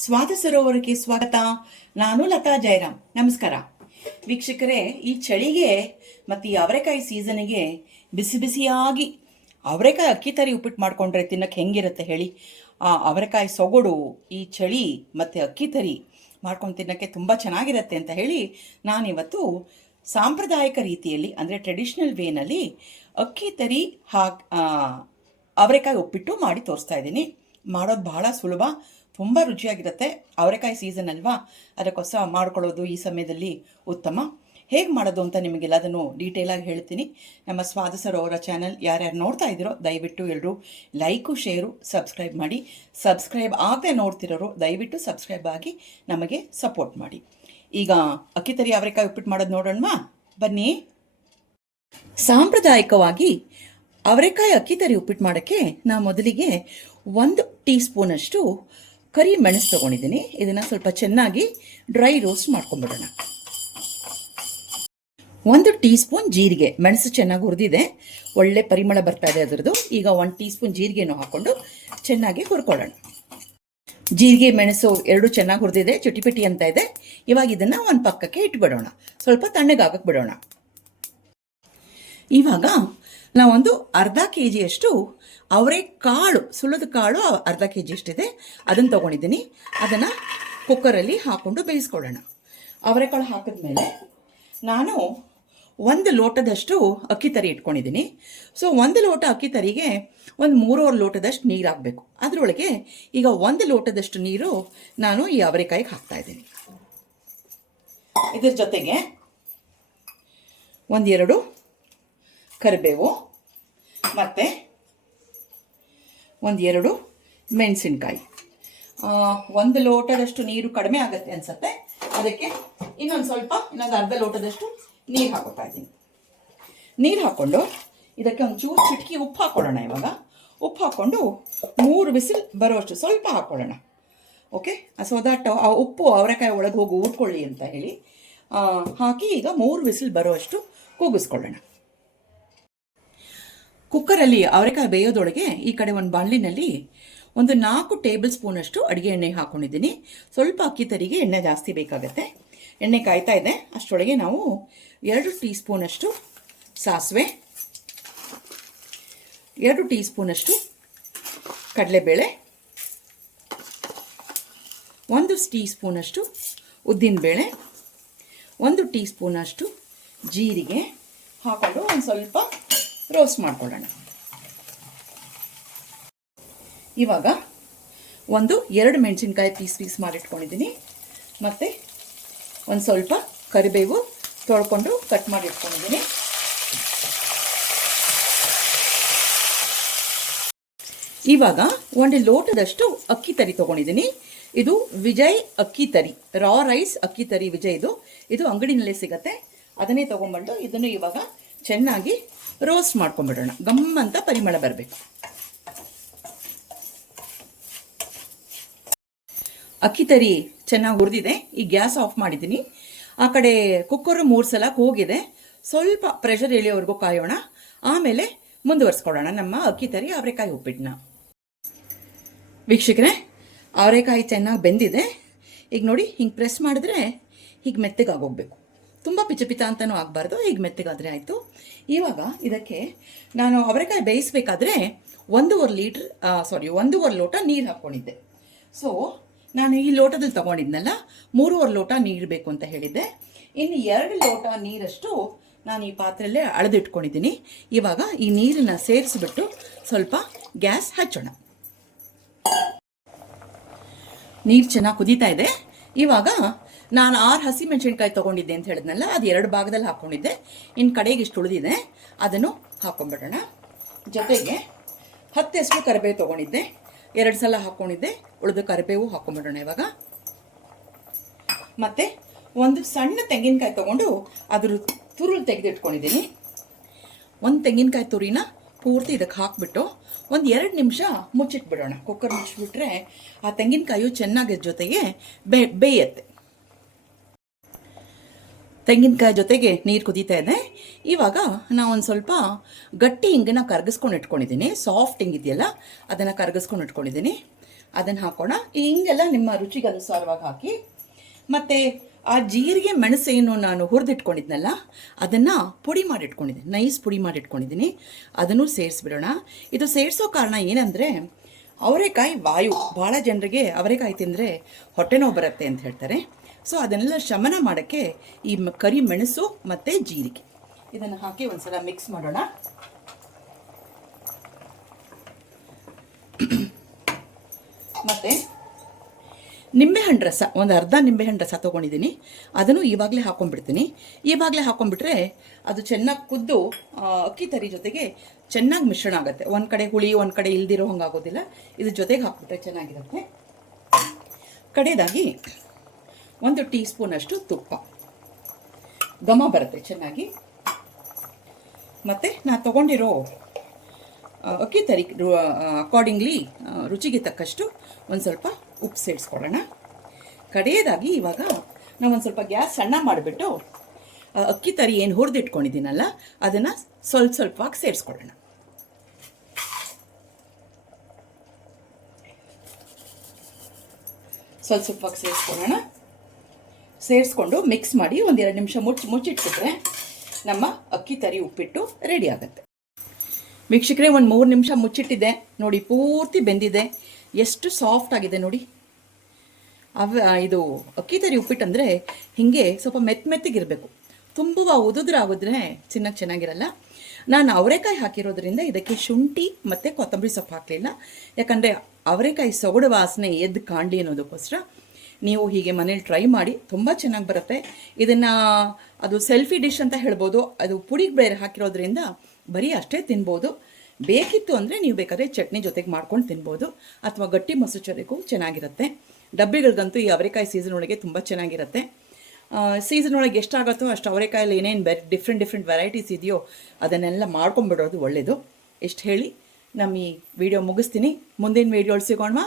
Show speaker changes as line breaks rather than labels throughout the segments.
ಸ್ವಾದ ಸರೋವರಕ್ಕೆ ಸ್ವಾಗತ. ನಾನು ಲತಾ ಜಯರಾಮ್. ನಮಸ್ಕಾರ. ವೀಕ್ಷಕರೇ, ಈ ಚಳಿಗೆ ಮತ್ತು ಈ ಅವರೆಕಾಯಿ ಸೀಸನ್ಗೆ ಬಿಸಿ ಬಿಸಿಯಾಗಿ ಅವರೆಕಾಯಿ ಅಕ್ಕಿ ತರಿ ಉಪ್ಪಿಟ್ಟು ಮಾಡ್ಕೊಂಡ್ರೆ ತಿನ್ನಕ್ಕೆ ಹೆಂಗಿರುತ್ತೆ ಹೇಳಿ, ಆ ಅವರೆಕಾಯಿ ಸೊಗಡು, ಈ ಚಳಿ ಮತ್ತು ಅಕ್ಕಿ ತರಿ ಮಾಡ್ಕೊಂಡು ತಿನ್ನೋಕ್ಕೆ ತುಂಬ ಚೆನ್ನಾಗಿರುತ್ತೆ ಅಂತ ಹೇಳಿ ನಾನಿವತ್ತು ಸಾಂಪ್ರದಾಯಿಕ ರೀತಿಯಲ್ಲಿ, ಅಂದರೆ ಟ್ರೆಡಿಷ್ನಲ್ ವೇನಲ್ಲಿ ಅಕ್ಕಿ ತರಿ ಹಾಕ್ ಅವರೆಕಾಯಿ ಉಪ್ಪಿಟ್ಟು ಮಾಡಿ ತೋರಿಸ್ತಾ ಇದ್ದೀನಿ. ಮಾಡೋದು ಬಹಳ ಸುಲಭ. ತುಂಬ ರುಚಿಯಾಗಿರುತ್ತೆ. ಅವರೆಕಾಯಿ ಸೀಸನ್ ಅಲ್ವಾ? ಅದಕ್ಕೋಸ್ಕರ ಮಾಡ್ಕೊಳ್ಳೋದು ಈ ಸಮಯದಲ್ಲಿ ಉತ್ತಮ. ಹೇಗೆ ಮಾಡೋದು ಅಂತ ನಿಮಗೆಲ್ಲದನ್ನು ಡೀಟೇಲಾಗಿ ಹೇಳ್ತೀನಿ. ನಮ್ಮ ಸ್ವಾದ ಸರೋವರ ಚಾನಲ್ ಯಾರ್ಯಾರು ನೋಡ್ತಾ ಇದ್ದೀರೋ ದಯವಿಟ್ಟು ಎಲ್ಲರೂ ಲೈಕು, ಶೇರು, ಸಬ್ಸ್ಕ್ರೈಬ್ ಮಾಡಿ. ಸಬ್ಸ್ಕ್ರೈಬ್ ಆಗದೆ ನೋಡ್ತಿರೋರು ದಯವಿಟ್ಟು ಸಬ್ಸ್ಕ್ರೈಬ್ ಆಗಿ ನಮಗೆ ಸಪೋರ್ಟ್ ಮಾಡಿ. ಈಗ ಅಕ್ಕಿ ತರಿ ಅವರೆಕಾಯಿ ಉಪ್ಪಿಟ್ಟು ಮಾಡೋದು ನೋಡೋಣ ಬನ್ನಿ. ಸಾಂಪ್ರದಾಯಿಕವಾಗಿ ಅವರೆಕಾಯಿ ಅಕ್ಕಿ ತರಿ ಉಪ್ಪಿಟ್ಟು ಮಾಡೋಕ್ಕೆ ನಾ ಮೊದಲಿಗೆ ಒಂದು ಟೀ ಸ್ಪೂನಷ್ಟು ಕರಿ ಮೆಣಸು ತೊಗೊಂಡಿದ್ದೀನಿ. ಇದನ್ನು ಸ್ವಲ್ಪ ಚೆನ್ನಾಗಿ ಡ್ರೈ ರೋಸ್ಟ್ ಮಾಡ್ಕೊಂಬಿಡೋಣ. ಒಂದು ಟೀ ಸ್ಪೂನ್ ಜೀರಿಗೆ. ಮೆಣಸು ಚೆನ್ನಾಗಿ ಹುರಿದಿದೆ. ಒಳ್ಳೆ ಪರಿಮಳ ಬರ್ತಾ ಇದೆ ಅದರದ್ದು. ಈಗ ಒಂದು ಟೀ ಸ್ಪೂನ್ ಜೀರಿಗೆನೂ ಹಾಕ್ಕೊಂಡು ಚೆನ್ನಾಗಿ ಹುರ್ಕೊಳ್ಳೋಣ. ಜೀರಿಗೆ, ಮೆಣಸು ಎರಡು ಚೆನ್ನಾಗಿ ಹುರಿದಿದೆ. ಚುಟಿಪಿಟಿ ಅಂತ ಇದೆ. ಇವಾಗ ಇದನ್ನು ಒಂದು ಪಕ್ಕಕ್ಕೆ ಇಟ್ಬಿಡೋಣ. ಸ್ವಲ್ಪ ತಣ್ಣಗಾಗಕ್ಕೆ ಬಿಡೋಣ. ಇವಾಗ ನಾವೊಂದು ಅರ್ಧ ಕೆ ಜಿಯಷ್ಟು ಅವರೇ ಕಾಳು ಸುಳ್ಳದ ಕಾಳು ಅರ್ಧ ಕೆ ಜಿಯಷ್ಟಿದೆ ಅದನ್ನು ತೊಗೊಂಡಿದ್ದೀನಿ. ಅದನ್ನು ಕುಕ್ಕರಲ್ಲಿ ಹಾಕ್ಕೊಂಡು ಬೇಯಿಸ್ಕೊಳ್ಳೋಣ. ಅವರೆಕಾಳು ಹಾಕಿದ್ಮೇಲೆ ನಾನು ಒಂದು ಲೋಟದಷ್ಟು ಅಕ್ಕಿ ತರಿ ಇಟ್ಕೊಂಡಿದ್ದೀನಿ. ಸೊ ಒಂದು ಲೋಟ ಅಕ್ಕಿ ತರಿಗೆ ಒಂದು ಮೂರುವರೆ ಲೋಟದಷ್ಟು ನೀರು ಹಾಕಬೇಕು. ಅದರೊಳಗೆ ಈಗ ಒಂದು ಲೋಟದಷ್ಟು ನೀರು ನಾನು ಈ ಅವರೆಕಾಯಿಗೆ ಹಾಕ್ತಾ ಇದ್ದೀನಿ. ಇದ್ರ ಜೊತೆಗೆ ಒಂದೆರಡು ಕರಿಬೇವು, ಮತ್ತು ಒಂದೆರಡು ಮೆಣಸಿನ್ಕಾಯಿ. ಒಂದು ಲೋಟದಷ್ಟು ನೀರು ಕಡಿಮೆ ಆಗುತ್ತೆ ಅನಿಸುತ್ತೆ. ಅದಕ್ಕೆ ಇನ್ನೊಂದು ಸ್ವಲ್ಪ, ಇನ್ನೊಂದು ಅರ್ಧ ಲೋಟದಷ್ಟು ನೀರು ಹಾಕೋತಾ ಇದ್ದೀನಿ. ನೀರು ಹಾಕ್ಕೊಂಡು ಇದಕ್ಕೆ ಒಂದು ಚೂರು ಚಿಟಕಿ ಉಪ್ಪು ಹಾಕ್ಕೊಳ್ಳೋಣ ಇವಾಗ. ಉಪ್ಪು ಹಾಕ್ಕೊಂಡು ಮೂರು ಬಿಸಿಲು ಬರೋಷ್ಟು ಸ್ವಲ್ಪ ಹಾಕ್ಕೊಳ್ಳೋಣ ಓಕೆ ಸೊ ದಟ್ ಆ ಉಪ್ಪು ಅವರೆಕಾಯಿ ಒಳಗೆ ಹೋಗಿ ಊರ್ಕೊಳ್ಳಿ ಅಂತ ಹೇಳಿ ಹಾಕಿ ಈಗ ಮೂರು ಬಿಸಿಲು ಬರೋಷ್ಟು ಕೂಗಿಸ್ಕೊಳ್ಳೋಣ. ಕುಕ್ಕರಲ್ಲಿ ಅವರೆಕಾಯಿ ಬೇಯೋದೊಳಗೆ ಈ ಕಡೆ ಒಂದು ಬಾಣಲಿನಲ್ಲಿ ಒಂದು ನಾಲ್ಕು ಟೇಬಲ್ ಸ್ಪೂನಷ್ಟು ಅಡುಗೆ ಎಣ್ಣೆ ಹಾಕ್ಕೊಂಡಿದ್ದೀನಿ ಸ್ವಲ್ಪ ಅಕ್ಕಿ ತರಿಗೆ ಎಣ್ಣೆ ಜಾಸ್ತಿ ಬೇಕಾಗುತ್ತೆ. ಎಣ್ಣೆ ಕಾಯ್ತಾ ಇದೆ. ಅಷ್ಟರೊಳಗೆ ನಾವು ಎರಡು ಟೀ ಸ್ಪೂನಷ್ಟು ಸಾಸಿವೆ, ಎರಡು ಟೀ ಸ್ಪೂನಷ್ಟು ಕಡಲೆಬೇಳೆ, ಒಂದು ಟೀ ಸ್ಪೂನಷ್ಟು ಉದ್ದಿನಬೇಳೆ ಒಂದು ಟೀ ಸ್ಪೂನಷ್ಟು ಜೀರಿಗೆ ಹಾಕೊಂಡು ಒಂದು ಸ್ವಲ್ಪ ರೋಸ್ಟ್ ಮಾಡ್ಕೊಳ್ಳೋಣ. ಇವಾಗ ಒಂದು ಎರಡು ಮೆಣಸಿನ್ಕಾಯಿ ಪೀಸ್ ಪೀಸ್ ಮಾಡಿಟ್ಕೊಂಡಿದ್ದೀನಿ. ಮತ್ತು ಒಂದು ಸ್ವಲ್ಪ ಕರಿಬೇವು ತೊಳ್ಕೊಂಡು ಕಟ್ ಮಾಡಿ ಇಟ್ಕೊಂಡಿದ್ದೀನಿ ಇವಾಗ ಒಂದು ಲೋಟದಷ್ಟು ಅಕ್ಕಿ ತರಿ ತೊಗೊಂಡಿದ್ದೀನಿ. ಇದು ವಿಜಯ್ ಅಕ್ಕಿ ತರಿ ರಾ ರೈಸ್ ಅಕ್ಕಿ ತರಿ ವಿಜಯ್ ಇದು. ಇದು ಅಂಗಡಿನಲ್ಲೇ ಸಿಗತ್ತೆ. ಅದನ್ನೇ ತೊಗೊಂಡ್ಬಂದು ಇದನ್ನು ಇವಾಗ ಚೆನ್ನಾಗಿ ರೋಸ್ಟ್ ಮಾಡ್ಕೊಂಬಿಡೋಣ. ಗಮ್ ಅಂತ ಪರಿಮಳ ಬರಬೇಕು. ಅಕ್ಕಿ ತರಿ ಚೆನ್ನಾಗಿ ಹುರಿದಿದೆ. ಈ ಗ್ಯಾಸ್ ಆಫ್ ಮಾಡಿದ್ದೀನಿ. ಆ ಕಡೆ ಕುಕ್ಕರ್ ಮೂರು ಸಲ ಹೋಗಿದೆ ಸ್ವಲ್ಪ ಪ್ರೆಷರ್ ಇಳಿಯೋವರೆಗೂ ಕಾಯೋಣ. ಆಮೇಲೆ ಮುಂದುವರ್ಸ್ಕೊಳ್ಳೋಣ. ನಮ್ಮ ಅಕ್ಕಿ ತರಿ ಅವರೆಕಾಯಿ ಉಪ್ಪಿಟ್ಟನ್ನ ವೀಕ್ಷಕರೇ, ಅವರೆಕಾಯಿ ಚೆನ್ನಾಗಿ ಬೆಂದಿದೆ. ಈಗ ನೋಡಿ, ಹಿಂಗೆ ಪ್ರೆಸ್ ಮಾಡಿದ್ರೆ ಹೀಗೆ ಮೆತ್ತಗಾಗೋಗ್ಬೇಕು. ಪಿಚ ಪಿತ ಅಂತಲೂ ಆಗಬಾರ್ದು. ಈಗ ಮೆತ್ತಗಾದರೆ ಆಯಿತು? ಇವಾಗ ಇದಕ್ಕೆ ನಾನು ಅವರೆಕಾಯಿ ಬೇಯಿಸ್ಬೇಕಾದ್ರೆ ಒಂದೂವರೆ ಲೀಟ್ರ್ ಸಾರಿ ಒಂದೂವರೆ ಲೋಟ ನೀರು ಹಾಕ್ಕೊಂಡಿದ್ದೆ. ಸೊ ನಾನು ಈ ಲೋಟದಲ್ಲಿ ತೊಗೊಂಡಿದ್ನಲ್ಲ, ಮೂರುವರೆ ಲೋಟ ನೀರು ಬೇಕು ಅಂತ ಹೇಳಿದ್ದೆ. ಇನ್ನು ಎರಡು ಲೋಟ ನೀರಷ್ಟು ನಾನು ಈ ಪಾತ್ರೆಯಲ್ಲೇ ಅಳೆದಿಟ್ಕೊಂಡಿದ್ದೀನಿ. ಇವಾಗ ಈ ನೀರನ್ನು ಸೇರಿಸ್ಬಿಟ್ಟು ಸ್ವಲ್ಪ ಗ್ಯಾಸ್ ಹಚ್ಚೋಣ. ನೀರು ಚೆನ್ನಾಗಿ ಕುದೀತಾ ಇದೆ. ಇವಾಗ ನಾನು ಆರು ಹಸಿ ಮೆಣಸಿನ್ಕಾಯಿ ತೊಗೊಂಡಿದ್ದೆ ಅಂತ ಹೇಳಿದ್ನಲ್ಲ, ಅದು ಎರಡು ಭಾಗದಲ್ಲಿ ಹಾಕ್ಕೊಂಡಿದ್ದೆ ಇನ್ನು ಕಡೆಗೆ ಇಷ್ಟು ಉಳಿದಿದೆ. ಅದನ್ನು ಹಾಕ್ಕೊಂಬಿಡೋಣ ಜೊತೆಗೆ ಹತ್ತೆಷ್ಟು ಕರಿಬೇವು ತೊಗೊಂಡಿದ್ದೆ. ಎರಡು ಸಲ ಹಾಕ್ಕೊಂಡಿದ್ದೆ ಉಳಿದ ಕರಿಬೇವು ಹಾಕ್ಕೊಂಬಿಡೋಣ ಇವಾಗ. ಮತ್ತು ಒಂದು ಸಣ್ಣ ತೆಂಗಿನಕಾಯಿ ತೊಗೊಂಡು ಅದ್ರ ತುರುಳು ತೆಗೆದಿಟ್ಕೊಂಡಿದ್ದೀನಿ. ಒಂದು ತೆಂಗಿನಕಾಯಿ ತುರಿನ ಪೂರ್ತಿ ಇದಕ್ಕೆ ಹಾಕ್ಬಿಟ್ಟು ಒಂದು ಎರಡು ನಿಮಿಷ ಮುಚ್ಚಿಟ್ಬಿಡೋಣ. ಕುಕ್ಕರ್ ಮುಚ್ಚಿಬಿಟ್ರೆ ಆ ತೆಂಗಿನಕಾಯಿಯು ಚೆನ್ನಾಗಿ ಜೊತೆಗೆ ಬೇಯತ್ತೆ. ತೆಂಗಿನಕಾಯಿ ಜೊತೆಗೆ ನೀರು ಕುದೀತಾ ಇದೆ ಇವಾಗ ನಾವು ಒಂದು ಸ್ವಲ್ಪ ಗಟ್ಟಿ ಹಿಂಗನ್ನ ಕರಗಿಸ್ಕೊಂಡು ಇಟ್ಕೊಂಡಿದ್ದೀನಿ ಸಾಫ್ಟ್ ಹಿಂಗಿದೆಯಲ್ಲ ಅದನ್ನು ಕರಗಿಸ್ಕೊಂಡು ಇಟ್ಕೊಂಡಿದ್ದೀನಿ ಅದನ್ನು ಹಾಕೋಣ. ಹಿಂಗೆಲ್ಲ ನಿಮ್ಮ ರುಚಿಗೆ ಅನುಸಾರವಾಗಿ ಹಾಕಿ. ಮತ್ತು ಆ ಜೀರಿಗೆ ಮೆಣಸೇನು ನಾನು ಹುರಿದಿಟ್ಕೊಂಡಿದ್ನಲ್ಲ, ಅದನ್ನು ಪುಡಿ ಮಾಡಿಟ್ಕೊಂಡಿದ್ದೀನಿ ನೈಸ್ ಪುಡಿ ಮಾಡಿಟ್ಕೊಂಡಿದ್ದೀನಿ ಅದನ್ನು ಸೇರಿಸ್ಬಿಡೋಣ. ಇದು ಸೇರಿಸೋ ಕಾರಣ ಏನಂದರೆ, ಅವರೆಕಾಯಿ ವಾಯು. ಭಾಳ ಜನರಿಗೆ ಅವರೆಕಾಯಿ ತಿಂದರೆ ಹೊಟ್ಟೆ ನೋವು ಬರುತ್ತೆ ಅಂತ ಹೇಳ್ತಾರೆ. ಸೊ ಅದನ್ನೆಲ್ಲ ಶಮನ ಮಾಡೋಕ್ಕೆ ಈ ಕರಿ ಮೆಣಸು ಮತ್ತು ಜೀರಿಗೆ. ಇದನ್ನು ಹಾಕಿ ಒಂದ್ಸಲ ಮಿಕ್ಸ್ ಮಾಡೋಣ. ಮತ್ತೆ ನಿಂಬೆಹಣ್ಣು ರಸ, ಒಂದು ಅರ್ಧ ನಿಂಬೆಹಣ್ಣು ರಸ ತೊಗೊಂಡಿದ್ದೀನಿ. ಅದನ್ನು ಇವಾಗಲೇ ಹಾಕೊಂಡ್ಬಿಡ್ತೀನಿ. ಇವಾಗಲೇ ಹಾಕೊಂಡ್ಬಿಟ್ರೆ ಅದು ಚೆನ್ನಾಗಿ ಕುದ್ದು ಅಕ್ಕಿ ತರಿ ಜೊತೆಗೆ ಚೆನ್ನಾಗಿ ಮಿಶ್ರಣ ಆಗುತ್ತೆ. ಒಂದು ಕಡೆ ಹುಳಿ, ಒಂದು ಕಡೆ ಇಲ್ದಿರೋ ಹಂಗಾಗೋದಿಲ್ಲ ಇದ್ರ ಜೊತೆಗೆ ಹಾಕ್ಬಿಟ್ರೆ ಚೆನ್ನಾಗಿರುತ್ತೆ. ಕಡೆಯದಾಗಿ ಒಂದು ಟೀ ಸ್ಪೂನಷ್ಟು ತುಪ್ಪ. ಘಮ ಬರುತ್ತೆ ಚೆನ್ನಾಗಿ. ಮತ್ತು ನಾನು ತೊಗೊಂಡಿರೋ ಅಕ್ಕಿ ತರಿ ಅಕಾರ್ಡಿಂಗ್ಲಿ ರುಚಿಗೆ ತಕ್ಕಷ್ಟು ಒಂದು ಸ್ವಲ್ಪ ಉಪ್ಪು ಸೇರಿಸ್ಕೊಳ್ಳೋಣ. ಕಡೆಯದಾಗಿ ಇವಾಗ ನಾವು ಒಂದು ಸ್ವಲ್ಪ ಗ್ಯಾಸ್ ಸಣ್ಣ ಮಾಡಿಬಿಟ್ಟು ಅಕ್ಕಿ ತರಿ ಏನು ಹುರಿದಿಟ್ಕೊಂಡಿದ್ದೀನಲ್ಲ, ಅದನ್ನು ಸ್ವಲ್ಪ ಸ್ವಲ್ಪವಾಗಿ ಸೇರಿಸ್ಕೊಳ್ಳೋಣ. ಸ್ವಲ್ಪ ಸ್ವಲ್ಪವಾಗಿ ಸೇರಿಸ್ಕೊಳ್ಳೋಣ. ಸೇರಿಸ್ಕೊಂಡು ಮಿಕ್ಸ್ ಮಾಡಿ ಒಂದೆರಡು ನಿಮಿಷ ಮುಚ್ಚಿ ಮುಚ್ಚಿಟ್ಬಿಟ್ರೆ ನಮ್ಮ ಅಕ್ಕಿ ತರಿ ಉಪ್ಪಿಟ್ಟು ರೆಡಿ ಆಗುತ್ತೆ. ವೀಕ್ಷಕರೇ, ಒಂದು ಮೂರು ನಿಮಿಷ ಮುಚ್ಚಿಟ್ಟಿದೆ. ನೋಡಿ, ಪೂರ್ತಿ ಬೆಂದಿದೆ. ಎಷ್ಟು ಸಾಫ್ಟ್ ಆಗಿದೆ ನೋಡಿ. ಅವ ಇದು ಅಕ್ಕಿ ತರಿ ಉಪ್ಪಿಟ್ಟು ಅಂದರೆ ಹೀಗೆ ಸ್ವಲ್ಪ ಮೆತ್ತ ಮೆತ್ತಗಿರಬೇಕು ತುಂಬ ಉದುದ್ರೆ ಆಗಿದ್ರೆ ತಿನ್ನಕ್ಕೆ ಚೆನ್ನಾಗಿರಲ್ಲ. ನಾನು ಅವರೆಕಾಯಿ ಹಾಕಿರೋದ್ರಿಂದ ಇದಕ್ಕೆ ಶುಂಠಿ ಮತ್ತು ಕೊತ್ತಂಬರಿ ಸೊಪ್ಪು ಹಾಕಲಿಲ್ಲ. ಯಾಕಂದರೆ ಅವರೆಕಾಯಿ ಸೊಗಡು ವಾಸನೆ ಎದ್ದು ಕಾಣಲಿ ಅನ್ನೋದಕ್ಕೋಸ್ಕರ ನೀವು ಹೀಗೆ ಮನೇಲಿ ಟ್ರೈ ಮಾಡಿ ತುಂಬ ಚೆನ್ನಾಗಿ ಬರುತ್ತೆ. ಇದನ್ನು, ಅದು ಸೆಲ್ಫಿ ಡಿಶ್ ಅಂತ ಹೇಳ್ಬೋದು, ಅದು ಪುಡಿಗೆ ಬೇರೆ ಹಾಕಿರೋದ್ರಿಂದ ಬರೀ ಅಷ್ಟೇ ತಿನ್ಬೋದು. ಬೇಕಿತ್ತು ಅಂದರೆ ನೀವು ಬೇಕಾದ್ರೆ ಚಟ್ನಿ ಜೊತೆಗೆ ಮಾಡ್ಕೊಂಡು ತಿನ್ಬೋದು. ಅಥವಾ ಗಟ್ಟಿ ಮೊಸರು ಜೊತೆಗೂ ಚೆನ್ನಾಗಿರುತ್ತೆ. ಡಬ್ಬಿಗಳಿಗಂತೂ ಈ ಅವರೆಕಾಯಿ ಸೀಸನ್ ಒಳಗೆ ತುಂಬ ಚೆನ್ನಾಗಿರುತ್ತೆ. ಸೀಸನ್ ಒಳಗೆ ಎಷ್ಟಾಗುತ್ತೋ ಅಷ್ಟು ಅವರೆಕಾಯಲ್ಲಿ ಏನೇನು ಬೇರೆ ಡಿಫ್ರೆಂಟ್ ಡಿಫ್ರೆಂಟ್ ವೆರೈಟೀಸ್ ಇದೆಯೋ ಅದನ್ನೆಲ್ಲ ಮಾಡ್ಕೊಂಬಿಡೋದು ಒಳ್ಳೆಯದು ಎಷ್ಟು ಹೇಳಿ ನಮ್ಮ ಈ ವಿಡಿಯೋ ಮುಗಿಸ್ತೀನಿ. ಮುಂದಿನ ವೀಡಿಯೋಳು ಸಿಗೋಣ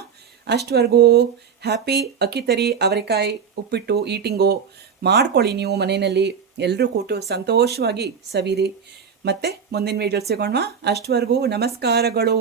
ಅಷ್ಟವರೆಗೂ ಹ್ಯಾಪಿ ಅಕ್ಕಿತರಿ ಅವರೆಕಾಯಿ, ಉಪ್ಪಿಟ್ಟು ಈಟಿಂಗು ಮಾಡ್ಕೊಳ್ಳಿ ನೀವು ಮನೆಯಲ್ಲಿ. ಎಲ್ಲರೂ ಕೂತು ಸಂತೋಷವಾಗಿ ಸವಿರಿ. ಮತ್ತೆ ಮುಂದಿನ ವೀಡಿಯೋ ಸಿಗೋಣ ಅಷ್ಟವರೆಗೂ ನಮಸ್ಕಾರಗಳು.